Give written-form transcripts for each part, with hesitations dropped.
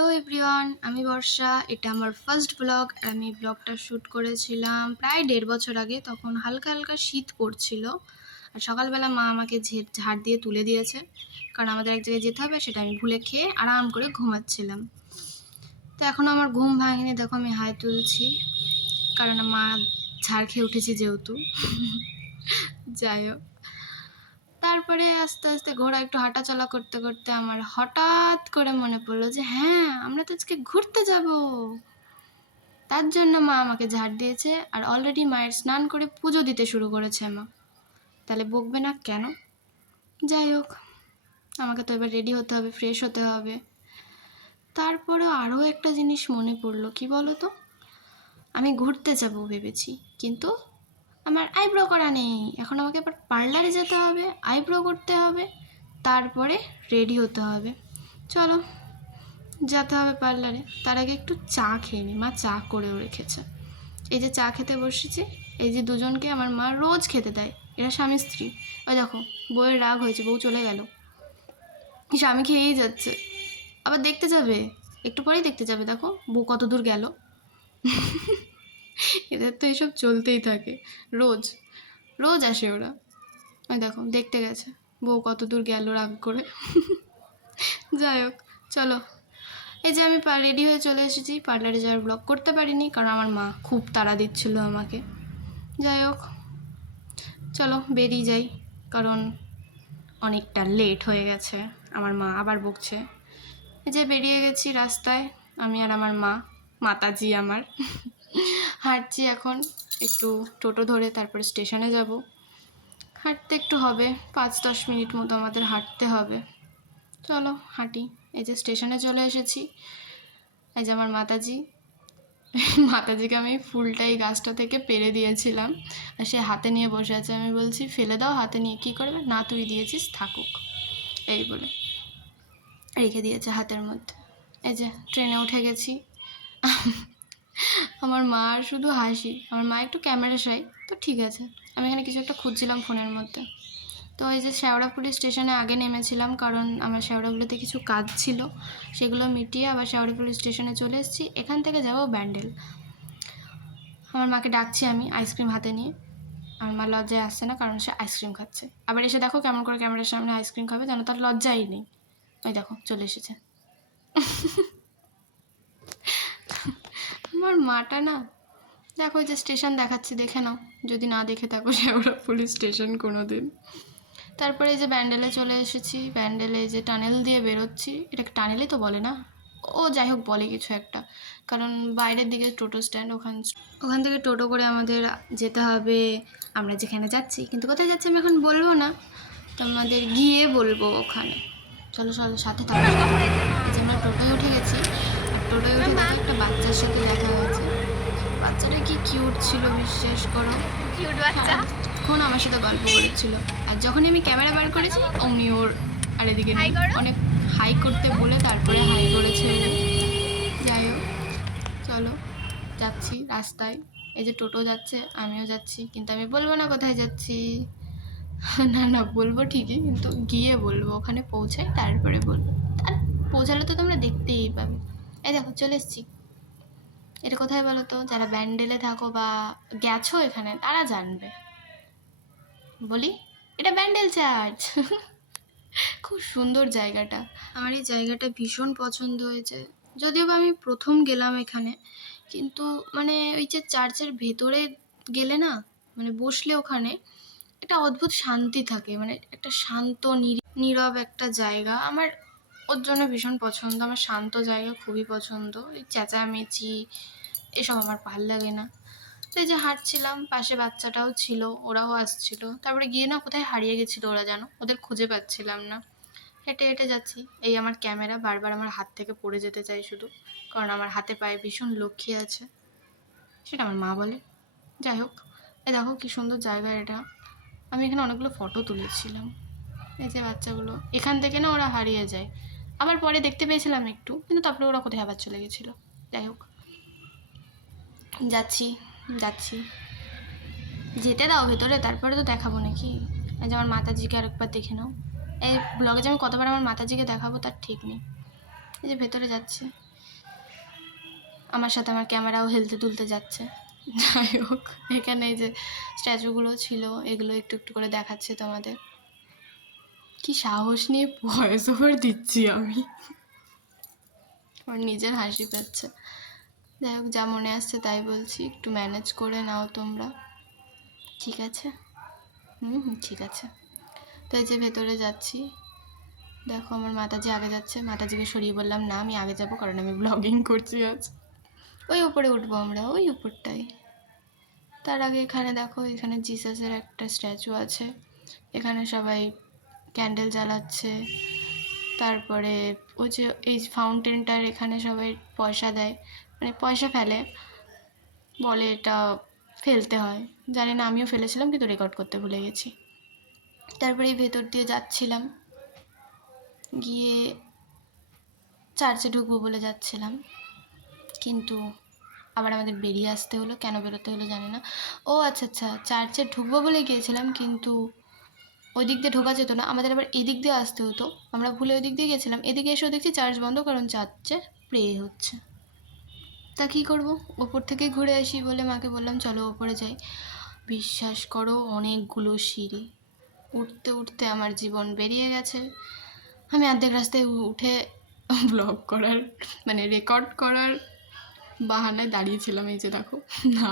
Hello everyone, আমি বর্ষা। এটা আমার ফার্স্ট ব্লগ। আমি ব্লগটা শ্যুট করেছিলাম প্রায় 1.5 বছর আগে। তখন হালকা হালকা শীত পড়ছিল, আর সকালবেলা মা আমাকে ঝাড় দিয়ে তুলে দিয়েছে, কারণ আমাদের এক জায়গায় যেতে হবে। সেটা আমি ভুলে খেয়ে আরাম করে ঘুমাচ্ছিলাম। তো এখনও আমার ঘুম ভাঙেনি। দেখো আমি হাই তুলছি, কারণ মা ঝাড় খেয়ে উঠেছি যেহেতু। যাই হোক, তারপরে আস্তে আস্তে ঘোড়া একটু হাঁটাচলা করতে করতে আমার হঠাৎ করে মনে পড়লো যে হ্যাঁ, আমরা তো আজকে ঘুরতে যাব। তার জন্য মা আমাকে ঝাড় দিয়েছে, আর অলরেডি মায়ের স্নান করে পুজো দিতে শুরু করেছে মা। তাহলে বকবে না কেন? যাই হোক, আমাকে তো এবার রেডি হতে হবে, ফ্রেশ হতে হবে। তারপরে আরও একটা জিনিস মনে পড়লো, কি বলো তো? আমি ঘুরতে যাব ভেবেছি, কিন্তু আমার আইব্রো করা নেই। এখন আমাকে এবার পার্লারে যেতে হবে, আইব্রো করতে হবে, তারপরে রেডি হতে হবে। চলো যেতে হবে পার্লারে। তার আগে একটু চা খেয়ে নিই, মা চা করেও রেখেছে। এই যে চা খেতে বসেছি, এই যে দুজনকে আমার মা রোজ খেতে দেয়, এরা স্বামী স্ত্রী। ওই দেখো, বউয়ের রাগ হয়েছে, বউ চলে গেল, স্বামী খেয়েই যাচ্ছে। আবার দেখতে যাবে, একটু পরেই দেখতে যাবে। দেখো বউ কত দূর গেল। এদের তো এসব চলতেই থাকে, রোজ রোজ আসে ওরা। ওই দেখো দেখতে গেছে, বউ কত দূর গেল রাগ করে। যাই হোক, চলো। এই যে আমি রেডি হয়ে চলে এসেছি। পার্লারে যাওয়ার ব্লগ করতে পারিনি, কারণ আমার মা খুব তাড়া দিচ্ছিল আমাকে। যাই হোক, চলো বেরিয়ে যাই, কারণ অনেকটা লেট হয়ে গেছে। আমার মা আবার বকছে। এই যে বেরিয়ে গেছি রাস্তায়, আমি আর আমার মা, মাতাজি আমার। হাঁটছি এখন একটু, টোটো ধরে তারপরে স্টেশনে যাব। হাঁটতে একটু হবে, 5-10 মিনিট মতো আমাদের হাঁটতে হবে। চলো হাঁটি। এই যে স্টেশনে চলে এসেছি। এই যে আমার মাতাজি। মাতাজিকে আমি ফুলটাই গাছটা থেকে পেরে দিয়েছিলাম, আর সে হাতে নিয়ে বসে আছে। আমি বলছি ফেলে দাও, হাতে নিয়ে কী করবে? না, তুই দিয়েছিস, থাকুক, এই বলে রেখে দিয়েছে হাতের মধ্যে। এই যে ট্রেনে উঠে গেছি। আমার মা শুধু হাসি। আমার মা একটু ক্যামেরা শাই, তো ঠিক আছে। আমি এখানে কিছু একটা খুঁজছিলাম ফোনের মধ্যে। তো এই যে শেওড়াফুলি স্টেশনে আগে নেমেছিলাম, কারণ আমার শেওড়াফুলিতে কিছু কাজ ছিল, সেগুলো মিটিয়ে আবার শেওড়াফুলি স্টেশনে চলে এসেছি। এখান থেকে যাবো ব্যান্ডেল। আমার মাকে ডাকছি আমি আইসক্রিম হাতে নিয়ে। আমার মা লজ্জায় আসছে না, কারণ সে আইসক্রিম খাচ্ছে। আবার এসে দেখো কেমন করে ক্যামেরার সামনে আইসক্রিম খাবে, যেন তার লজ্জাই নেই। ওই দেখো চলে এসেছে। আমার মাটা না, দেখো যে স্টেশন দেখাচ্ছি, দেখে নাও যদি না দেখে থাকো শেওড়াফুলি স্টেশন কোনো দিন। তারপরে এই যে ব্যান্ডেলে চলে এসেছি। ব্যান্ডেলে যে টানেল দিয়ে বেরোচ্ছি, এটাকে টানেলই তো বলে না, ও যাই হোক বলে কিছু একটা, কারণ বাইরের দিকে টোটো স্ট্যান্ড, ওখান থেকে টোটো করে আমাদের যেতে হবে আমরা যেখানে যাচ্ছি। কিন্তু কোথায় যাচ্ছি আমি এখন বলবো না, তোমাদের গিয়ে বলবো ওখানে। চলো চলো, সাথে থাকো। এই যে আমরা টোটোয় উঠে গেছি, আর টোটোয় উঠে দেখো একটা বাচ্চার সাথে দেখা হয়েছে। বাচ্চাটা কি কিউট ছিল বিশ্বাস করো, কিউট বাচ্চা। এখন আমার সাথে গল্প করেছিল, আর যখনই আমি ক্যামেরা বার করেছি অমনি ওর আর এদিকে অনেক হাই করতে বলে তারপরে হাই করেছে। যাই হোক, চলো যাচ্ছি রাস্তায়। এই যে টোটো যাচ্ছে, আমিও যাচ্ছি, কিন্তু আমি বলবো না কোথায় যাচ্ছি। না না, বলবো ঠিকই, কিন্তু গিয়ে বলবো, ওখানে পৌঁছাই তারপরে বলবো। আর পৌঁছালে তো তোমরা দেখতেই পাবে। এই দেখো চলে এসছি। এটা কোথায় বলো তো? যারা ব্যান্ডেলে থাকো বা গেছো এখানে তারা জানবে। বলি, এটা ব্যান্ডেল চার্চ। খুব সুন্দর জায়গাটা, আমার এই জায়গাটা ভীষণ পছন্দ হয়েছে। যদিও বা আমি প্রথম গেলাম এখানে, কিন্তু মানে ওই যে চার্চের ভেতরে গেলে না, মানে বসলে ওখানে একটা অদ্ভুত শান্তি থাকে, মানে একটা শান্ত নীরব একটা জায়গা। আমার ওর জন্য ভীষণ পছন্দ। আমার শান্ত জায়গা খুবই পছন্দ। এই চেঁচামেচি এসব আমার ভাল লাগে না। তো এই যে হাঁটছিলাম, পাশে বাচ্চাটাও ছিল, ওরাও আসছিল। তারপরে গিয়ে না কোথায় হারিয়ে গেছিলো ওরা, যেন ওদের খুঁজে পাচ্ছিলাম না। হেঁটে হেঁটে যাচ্ছি। এই আমার ক্যামেরা বারবার আমার হাত থেকে পড়ে যেতে চাই শুধু, কারণ আমার হাতে পায়ে ভীষণ লক্ষ্মী আছে, সেটা আমার মা বলে। যাই হোক, এই দেখো কী সুন্দর জায়গা এটা। আমি এখানে অনেকগুলো ফটো তুলেছিলাম। এই যে বাচ্চাগুলো, এখান থেকে না ওরা হারিয়ে যায়। আবার পরে দেখতে পেয়েছিলাম একটু, কিন্তু তারপরে ওরা কোথায় আবার চলে গেছিলো। যাই হোক, যাচ্ছি যাচ্ছি, যেতে দাও ভেতরে, তারপরে তো দেখাবো নাকি। এই যে আমার মাতাজিকে আরেকবার দেখে নাও। এই ব্লগে যে আমি কতবার আমার মাতাজিকে দেখাবো তার ঠিক নেই। এই যে ভেতরে যাচ্ছি। আমার সাথে আমার ক্যামেরাও হেলতে তুলতে যাচ্ছে। যাই হোক, এখানে এই যে স্ট্যাচুগুলো ছিল এগুলো একটু একটু করে দেখাচ্ছে তোমাদের। কি সাহস নিয়ে ভয়েস ওভার দিচ্ছি আমি, আমার নিজের হাসি পাচ্ছে। যাই হোক, যা মনে আসছে তাই বলছি, একটু ম্যানেজ করে নাও তোমরা, ঠিক আছে? ঠিক আছে। তো এই যে ভেতরে যাচ্ছি, দেখো আমার মাতাজি আগে যাচ্ছে। মাতাজিকে সরিয়ে বললাম না আমি আগে যাব, কারণ আমি ব্লগিং করছি আজ। ওই উপরে উঠবো আমরা, ওই উপরটাই। তার আগে এখানে দেখো, এখানে জিসাসের একটা স্ট্যাচু আছে, এখানে সবাই ক্যান্ডেল জ্বালাচ্ছে। তারপরে ওই যে এই ফাউন্টেনটার এখানে সবাই পয়সা দেয়, মানে পয়সা ফেলে, বলে এটা ফেলতে হয়। জানি না, আমিও ফেলেছিলাম কিন্তু রেকর্ড করতে ভুলে গেছি। তারপরে এই ভেতর দিয়ে যাচ্ছিলাম, গিয়ে চার্চে ঢুকবো বলে যাচ্ছিলাম, কিন্তু আবার আমাদের বেরিয়ে আসতে হলো। কেন বেরোতে হলো জানি না। ও আচ্ছা আচ্ছা, চার্চে ঢুকবো বলে গিয়েছিলাম, কিন্তু ওই দিক দিয়ে ঢোকা যেত না, আমাদের আবার এদিক দিয়ে আসতে হতো। আমরা ভুলে ওই দিক দিয়ে গেছিলাম, এদিকে এসেও দেখছি চার্চ বন্ধ, কারণ চার্চে প্রে হচ্ছে। তা কী করবো, ওপর থেকে ঘুরে আসি বলে মাকে বললাম চলো ওপরে যাই। বিশ্বাস করো, অনেকগুলো সিঁড়ি উঠতে উঠতে আমার জীবন বেরিয়ে গেছে। আমি অর্ধেক রাস্তায় উঠে ব্লগ করার, মানে রেকর্ড করার বাহানায় দাঁড়িয়েছিলাম। এই যে দেখো,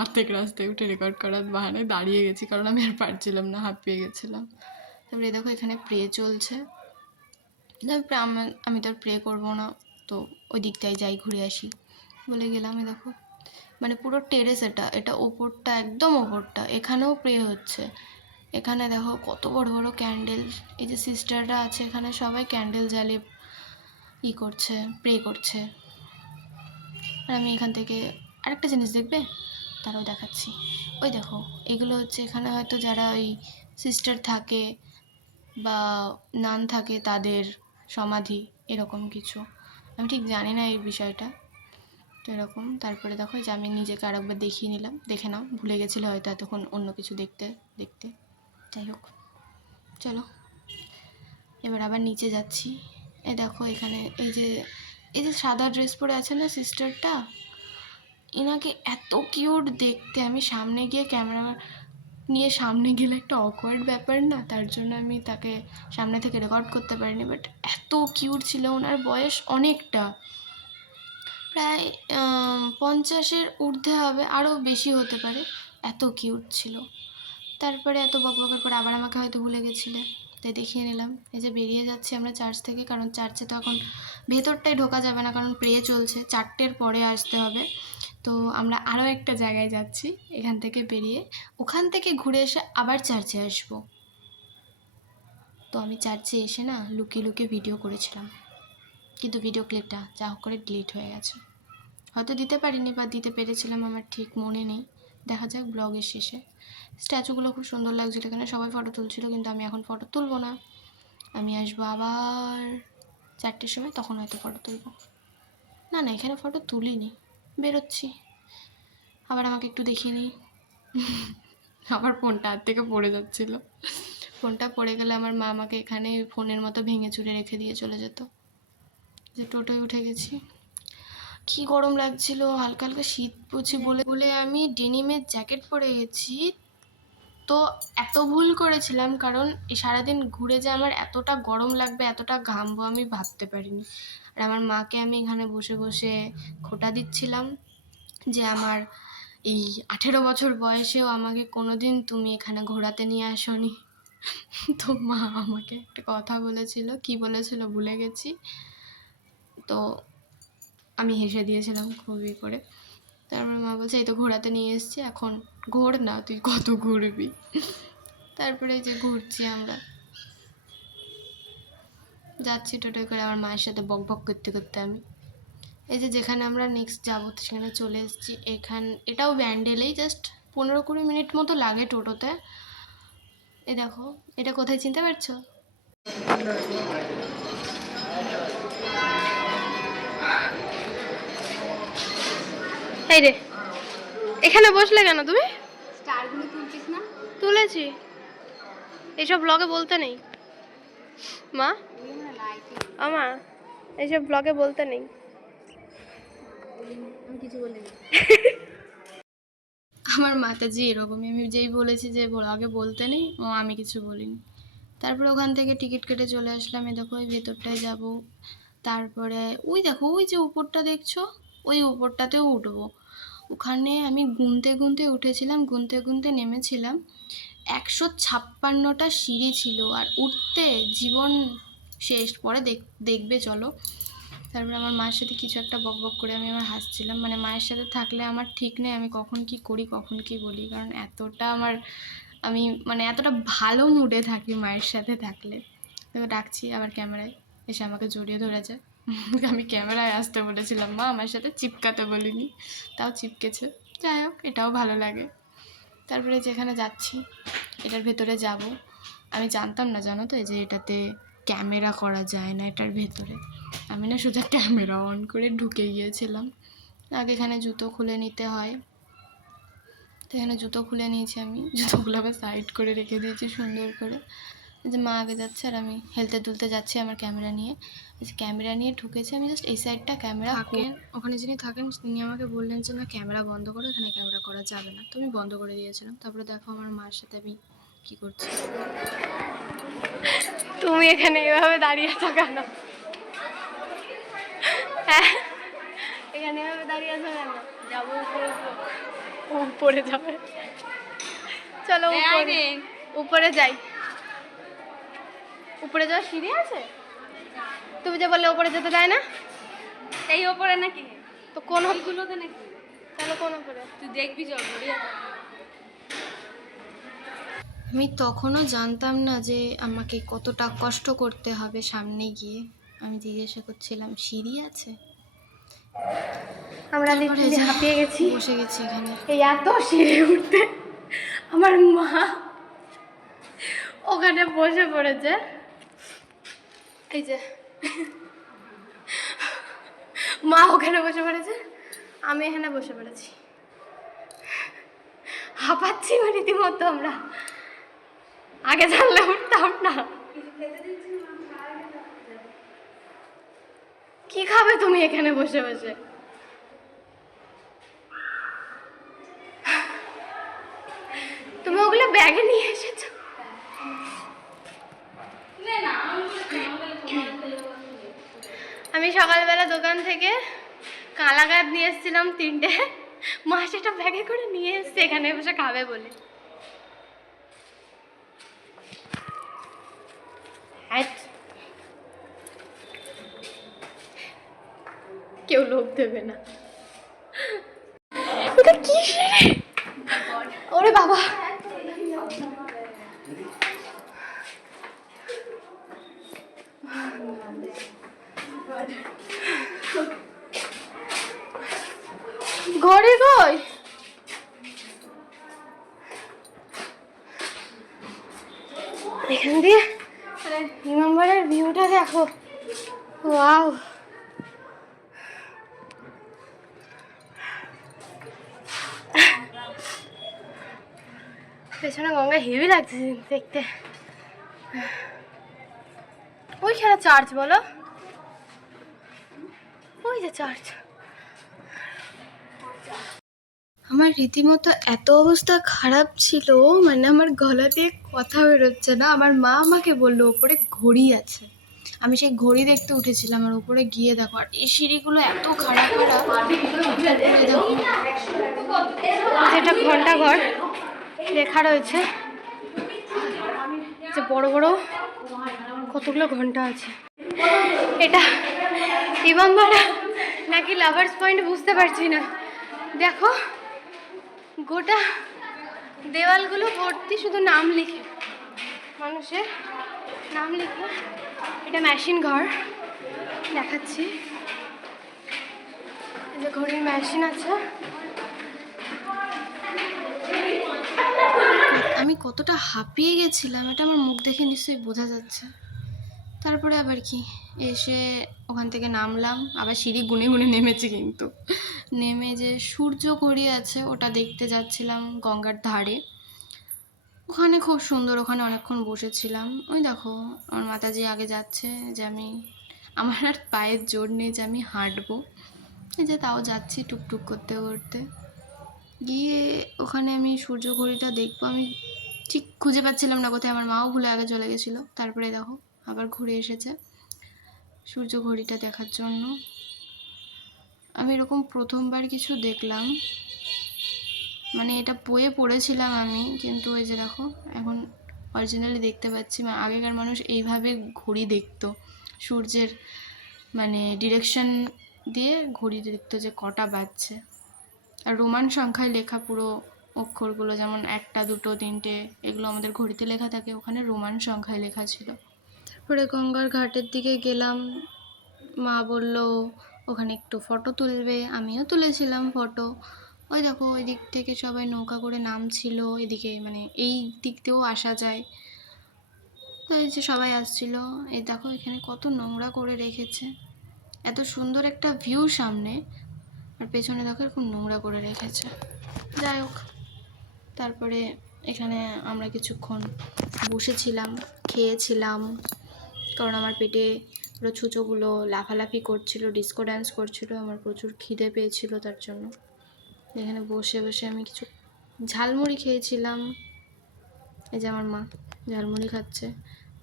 অর্ধেক রাস্তায় উঠে রেকর্ড করার বাহানায় দাঁড়িয়ে গেছি, কারণ আমি আর পারছিলাম না, হাঁপিয়ে গেছিলাম। তারপরে দেখো এখানে প্রে চলছে। আমি তো আর প্রে করবো না, তো ওই দিকটায় যাই, ঘুরে আসি বলে গেলাম। দেখো মানে পুরো টেরেস, এটা ওপরটা, একদম ওপরটা, এখানেও প্রে হচ্ছে। এখানে দেখো কত বড় বড় ক্যান্ডেল, এই যে সিস্টাররা আছে এখানে সবাই ক্যান্ডেল জ্বালিয়ে করছে, প্রে করছে। আর আমি এখান থেকে আরেকটা জিনিস দেখবে, তারাও দেখাচ্ছি। ওই দেখো, এগুলো হচ্ছে এখানে হয়তো যারা ওই সিস্টার থাকে বা নান থাকে তাদের সমাধি, এরকম কিছু। আমি ঠিক জানি না এই বিষয়টা, তো এরকম। তারপরে দেখো যে আমি নিজেকে আরেকবার দেখিয়ে নিলাম, দেখে নাও, ভুলে গেছিলে হয়তো এতক্ষণ অন্য কিছু দেখতে দেখতে। যাই হোক, চলো এবার আবার নিচে যাচ্ছি। এ দেখো এখানে এই যে সাদা ড্রেস পরে আছে না সিস্টারটা, এনাকে এত কিউট দেখতে। আমি সামনে গিয়ে ক্যামেরা নিয়ে সামনে গেলে একটা অকওয়ার্ড ব্যাপার না, তার জন্য আমি তাকে সামনে থেকে রেকর্ড করতে পারিনি, বাট এত কিউট ছিল। ওনার বয়স অনেকটা, প্রায় 50-এর ঊর্ধ্বে হবে, আরও বেশি হতে পারে, এত কিউট ছিল। তারপরে এত বকবকের পর আবার আমাকে হয়তো ভুলে গেছিলে, তাই দেখিয়ে নিলাম। এই যে বেরিয়ে যাচ্ছি আমরা চার্চ থেকে, কারণ চার্চে তো এখন ভেতরটাই ঢোকা যাবে না, কারণ প্রে চলছে, 4টের পরে আসতে হবে। তো আমরা আরও একটা জায়গায় যাচ্ছি, এখান থেকে বেরিয়ে ওখান থেকে ঘুরে এসে আবার চার্চে আসবো। তো আমি চার্চে এসে না লুকিয়ে লুকিয়ে ভিডিও করেছিলাম, কিন্তু ভিডিও ক্লিপটা যা হোক করে ডিলিট হয়ে গেছে। হয়তো দিতে পারিনি বা দিতে পেরেছিলাম, আমার ঠিক মনে নেই। দেখা যাক ব্লগের শেষে। স্ট্যাচুগুলো খুব সুন্দর লাগছিলো, এখানে সবাই ফটো তুলছিল, কিন্তু আমি এখন ফটো তুলবো না। আমি আসবো আবার 4টের সময়, তখন হয়তো ফটো তুলবো। না না, এখানে ফটো তুলিনি, বেরোচ্ছি। আবার আমাকে একটু দেখিয়ে নিই। আবার ফোনটা হাত থেকে পড়ে যাচ্ছিল, ফোনটা পড়ে গেলে আমার মা আমাকে এখানে ফোনের মতো ভেঙে চুরে রেখে দিয়ে চলে যেত। যে টোটোয় উঠে গেছি, কি গরম লাগছিল, হালকা হালকা শীত পড়ছে বলে বলে আমি ডেনিমের জ্যাকেট পরে গেছি। তো এত ভুল করেছিলাম, কারণ এই সারাদিন ঘুরে যে আমার এতটা গরম লাগবে, এতটা ঘামবো আমি ভাবতে পারিনি। আর আমার মাকে আমি এখানে বসে বসে খোঁটা দিচ্ছিলাম যে আমার এই 18 বছর বয়সেও আমাকে কোনোদিন তুমি এখানে ঘোরাতে নিয়ে আসোনি। তো মা আমাকে একটা কথা বলেছিল, কি বলেছিল ভুলে গেছি, তো আমি হেসে দিয়েছিলাম খুবই করে। তারপরে মা বলছে এই তো ঘোরাতে নিয়ে এসেছি, এখন ঘোর না, তুই কত ঘুরবি। তারপরে এই যে ঘুরছি আমরা, যাচ্ছি টোটোয় করে আমার মায়ের সাথে বক বক করতে করতে। আমি এই যে যেখানে আমরা নেক্সট যাবো সেখানে চলে এসেছি। এটাও ব্যান্ডেলেই, জাস্ট 15-20 মিনিট মতো লাগে টোটোতে। এই দেখো, এটা কোথায় চিনতে পারছো? এই রে, এখানে বসলে কেন তুমি? স্টারগুলো তুলছিস না? তুলেছি, এইসব ব্লগে বলতে নেই মা, আমা এইসব ব্লগে বলতে নেই। আমি কিছু বলিনি। আমার মাতাজি এরকমই, আমি যেই বলেছি যে আগে বলতে নেই, ও আমি কিছু বলিনি। তারপরে ওখান থেকে টিকিট কেটে চলে আসলাম। এই দেখো ওই ভেতরটায় যাব। তারপরে ওই দেখো ওই যে উপরটা দেখছো, ওই উপরটাতেও উঠবো। ওখানে আমি গুনতে গুনতে উঠেছিলাম, গুনতে গুনতে নেমেছিলাম। 156টা সিঁড়ি ছিল, আর উঠতে জীবন শেষ। পরে দেখবে চলো। তারপরে আমার মায়ের সাথে কিছু একটা বকবক করে আমি আমার হাসছিলাম। মানে মায়ের সাথে থাকলে আমার ঠিক নেই আমি কখন কি করি কখন কি বলি, কারণ এতটা আমার আমি মানে এতটা ভালো মুডে থাকি মায়ের সাথে থাকলে। তো ডাকছি আবার ক্যামেরায় এসে আমাকে জড়িয়ে ধরেছে। আমি ক্যামেরায় আসতে বলেছিলাম, মা আমার সাথে চিপকাতে বলিনি, তাও চিপকেছে। যাই হোক, এটাও ভালো লাগে। তারপরে যেখানে যাচ্ছি, এটার ভেতরে যাব। আমি জানতাম না জানো তো, যে এটাতে ক্যামেরা করা যায় না এটার ভেতরে। আমি না সোজা ক্যামেরা অন করে ঢুকে গিয়েছিলাম। আগে এখানে জুতো খুলে নিতে হয়, তো এখানে জুতো খুলে নিয়েছি। আমি জুতোগুলো আবার সাইড করে রেখে দিয়েছি সুন্দর করে। যে মা আগে যাচ্ছে আর আমি হেলতে দুলতে যাচ্ছি আমার ক্যামেরা নিয়ে। ক্যামেরা নিয়ে ঢুকেছি আমি, জাস্ট এই সাইডটা ক্যামেরা থাকেন, ওখানে যিনি থাকেন তিনি আমাকে বললেন যে না ক্যামেরা বন্ধ করো, এখানে ক্যামেরা করা যাবে না। তো আমি বন্ধ করে দিয়েছিলাম। তারপরে দেখো আমার মার সাথে আমি কী করছি। তুমি এখানে এভাবে দাঁড়িয়ে আছো কেন? হ্যাঁ, এখানে এভাবে দাঁড়িয়ে আছো কেন? যাবো উপরে, উপরে যাবে। চলো উপরে, উপরে যাই। উপরে যাওয়ার সিঁড়ি আছে? তুমি যে বললে উপরে যেতে দেয় না। এই ওপরে নাকি? তো কোন ওইগুলোতে নাকি? তাহলে কোন উপরে? তুই দেখবি চল ঘুরিয়ে। আমি তখনও জানতাম না যে আমাকে কতটা কষ্ট করতে হবে সামনে গিয়ে। আমি জিজ্ঞাসা করছিলাম সিঁড়ি আছে? আমরা হাঁপিয়ে গেছি, বসে গেছি এখানে। এই এত সিঁড়ি উঠতে আমার মা ওখানে বসে পড়েছে। এই যে মা ওখানে বসে পড়েছে, আমি এখানে বসে পড়েছি, হাঁপাচ্ছি রীতিমতো। আমরা আগে জানলে উঠতাম না। কি খাবে তুমি এখানে বসে বসে? তুমি ওগুলো ব্যাগে নিয়ে এসেছো? আমি সকালবেলা দোকান থেকে কালাকাঁদ নিয়ে এসেছিলাম 3টে, মা সেটা ব্যাগে করে নিয়ে এসছে এখানে বসে খাবে বলে। কেউ লোভ দেবে না। এটা কি সিঁড়ি? ওরে বাবা, ঘড়ি কই? এখান দিয়ে রিমেম্বারের ভিউটা দেখো, ওয়াও। পেছনে গঙ্গা হেভি লাগছে দেখতে। ওইখানে চার্চ, বলো ওই যে চার্চ। আমার রীতিমতো এত অবস্থা খারাপ ছিল, মানে আমার গলা দিয়ে কথা বেরোচ্ছে না। আমার মা আমাকে বললো ওপরে ঘড়ি আছে, আমি সেই ঘড়ি দেখতে উঠেছিলাম। আর উপরে গিয়ে দেখো, আর এই সিঁড়িগুলো এত খারাপ খারাপ। দেখো যেটা ঘন্টা ঘর লেখা রয়েছে, যে বড় বড় কতগুলো ঘন্টা আছে। এটা ইমামবাড়া নাকি লাভার্স পয়েন্ট বুঝতে পারছি না। দেখো গোটা দেওয়ালগুলো ভর্তি শুধু নাম লিখে, মানুষের নাম লিখে। এটা মেশিন ঘর দেখাচ্ছি, এই যে ঘড়ির মেশিন আছে। আমি কতটা হাঁপিয়ে গেছিলাম এটা আমার মুখ দেখে নিশ্চয়ই বোঝা যাচ্ছে। তারপরে আবার কি, এসে ওখান থেকে নামলাম, আবার সিঁড়ি গুনে গুনে নেমেছি, কিন্তু নেমে যে সূর্য ঘড়ি আছে ওটা দেখতে যাচ্ছিলাম গঙ্গার ধারে। ওখানে খুব সুন্দর, ওখানে অনেকক্ষণ বসেছিলাম। ওই দেখো আমার মাতাজি আগে যাচ্ছে, যে আমার আর পায়ের জোর নেই যে আমি হাঁটবো। এই যে তাও যাচ্ছি টুকটুক করতে করতে। গিয়ে ওখানে আমি সূর্য ঘড়িটা দেখবো, আমি ঠিক খুঁজে পাচ্ছিলাম না কোথায়, আমার মাও ভুলে আগে চলে গেছিলো। তারপরে দেখো আবার ঘুরে এসেছে সূর্য ঘড়িটা দেখার জন্য। আমি এরকম প্রথমবার কিছু দেখলাম, মানে এটা বইয়ে পড়েছিলাম আমি, কিন্তু ওই যে দেখো এখন অরিজিনালি দেখতে পাচ্ছি। আগেকার মানুষ এইভাবে ঘড়ি দেখতো, সূর্যের মানে ডিরেকশন দিয়ে ঘড়ি দেখতো যে কটা বাজছে। আর রোমান সংখ্যায় লেখা পুরো অক্ষরগুলো, যেমন 1, 2, 3 এগুলো আমাদের ঘড়িতে লেখা থাকে, ওখানে রোমান সংখ্যায় লেখা ছিল। তারপরে গঙ্গার ঘাটের দিকে গেলাম, মা বলল ওখানে একটু ফটো তুলবে, আমিও তুলেছিলাম ফটো। ওই দেখো ওই দিক থেকে সবাই নৌকা করে নামছিল, এদিকে মানে এই দিক দিয়েও আসা যায়। তো এই যে সবাই আসছিল, এই দেখো এখানে কত নোংরা করে রেখেছে, এত সুন্দর একটা ভিউ সামনে, আর পেছনে দেখো এরকম নোংরা করে রেখেছে। যাই হোক, তারপরে এখানে আমরা কিছুক্ষণ বসেছিলাম, খেয়েছিলাম, কারণ আমার পেটে পুরো ছুঁচোগুলো লাফালাফি করছিল, ডিস্কো ড্যান্স করছিল, আমার প্রচুর খিদে পেয়েছিল, তার জন্য এখানে বসে বসে আমি কিছু ঝালমুড়ি খেয়েছিলাম। এই যে আমার মা ঝালমুড়ি খাচ্ছে,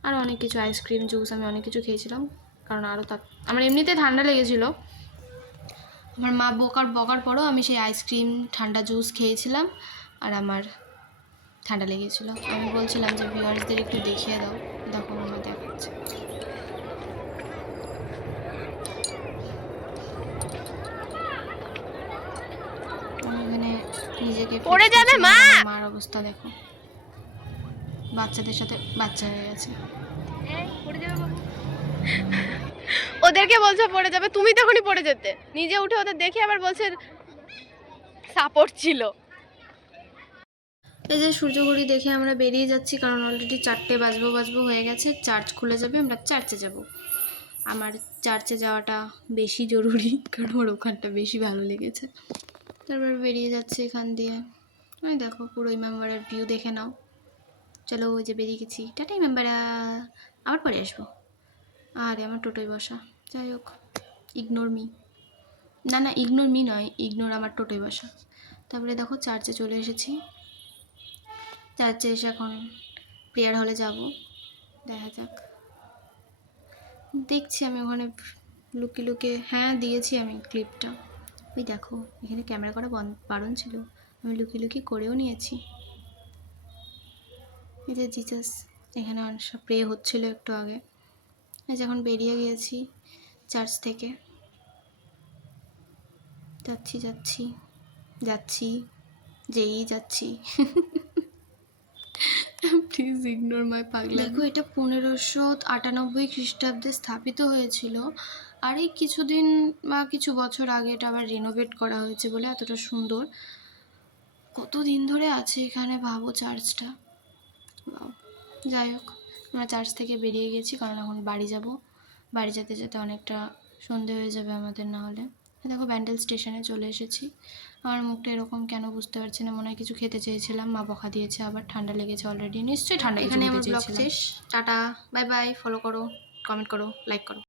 আর অনেক কিছু আইসক্রিম, জুস, আমি অনেক কিছু খেয়েছিলাম, কারণ আরও আমার এমনিতে ঠান্ডা লেগেছিলো। আমার মা বকার পরও আমি সেই আইসক্রিম, ঠান্ডা জুস খেয়েছিলাম, আর আমার ঠান্ডা লেগেছিলো। আমি বলছিলাম যে ভিউয়ার্সদের একটু দেখিয়ে দাও, দেখো আমার দেখাচ্ছে। আমি এখানে নিজেকে পড়ে যাবে মা, মার অবস্থা দেখো, বাচ্চাদের সাথে বাচ্চা হয়ে গেছে। ওদেরকে বলছে পড়ে যাবে, তুমি তখনই পড়ে যেতে, নিজে উঠে ওদের দেখে আবার বলছে সাপোর্ট ছিল। এই যে সূর্যঘড়ি দেখে আমরা বেরিয়ে যাচ্ছি, কারণ অলরেডি 4টে বাজবো হয়ে গেছে, চার্চ খুলে যাবে, আমরা চার্চে যাব। আমার চার্চে যাওয়াটা বেশি জরুরি, কারণ আমার ওখানটা বেশি ভালো লেগেছে। তারপর বেরিয়ে যাচ্ছে এখান দিয়ে। ওই দেখো পুরো ইমামবাড়ার ভিউ দেখে নাও। চলো ওই যে বেরিয়ে গেছি, টাটাই ইমামবাড়া, আবার পরে আসবো। আরে আমার টোটোয় বসা, যাই হোক ইগনোর মি, না ইগনোর মি নয়, ইগনোর আমার টোটোয় বসা। তারপরে দেখো চার্চে চলে এসেছি, চার্চে এসে এখন প্রেয়ার হলে যাব, দেখা যাক। দেখছি আমি ওখানে লুকিয়ে হ্যাঁ দিয়েছি আমি ক্লিপটা, ওই দেখো এখানে ক্যামেরা করা বারণ ছিল, আমি লুকিয়ে করেও নিয়েছি। এই যে জিসাস এখানে সব প্রে হচ্ছিল একটু আগে। এই যখন বেরিয়ে গিয়েছি চার্চ থেকে, যাচ্ছি যাচ্ছি প্লিজ ইগনোর মাই পাগলা। দেখো এটা 1598 খ্রিস্টাব্দে স্থাপিত হয়েছিল, আর এই কিছুদিন বা কিছু বছর আগে এটা আবার রিনোভেট করা হয়েছে বলে এতটা সুন্দর। কতদিন ধরে আছে এখানে ভাবো চার্চটা। যাই হোক আমরা চার্চ থেকে বেরিয়ে গেছি, কারণ এখন বাড়ি যাব, বাড়ি যেতে যেতে অনেকটা সন্ধে হয়ে যাবে আমাদের না হলে। দেখো ব্যান্ডেল স্টেশনে চলে এসেছি। আমার মুখটা এরকম কেন বুঝতে পারছি না, মনে হয় কিছু খেতে চেয়েছিলাম, মা বকা দিয়েছে, আবার ঠান্ডা লেগেছে অলরেডি, নিশ্চয়ই ঠান্ডা। এখানে আমার ব্লগ শেষ, টাটা বাই বাই, ফলো করো, কমেন্ট করো, লাইক করো।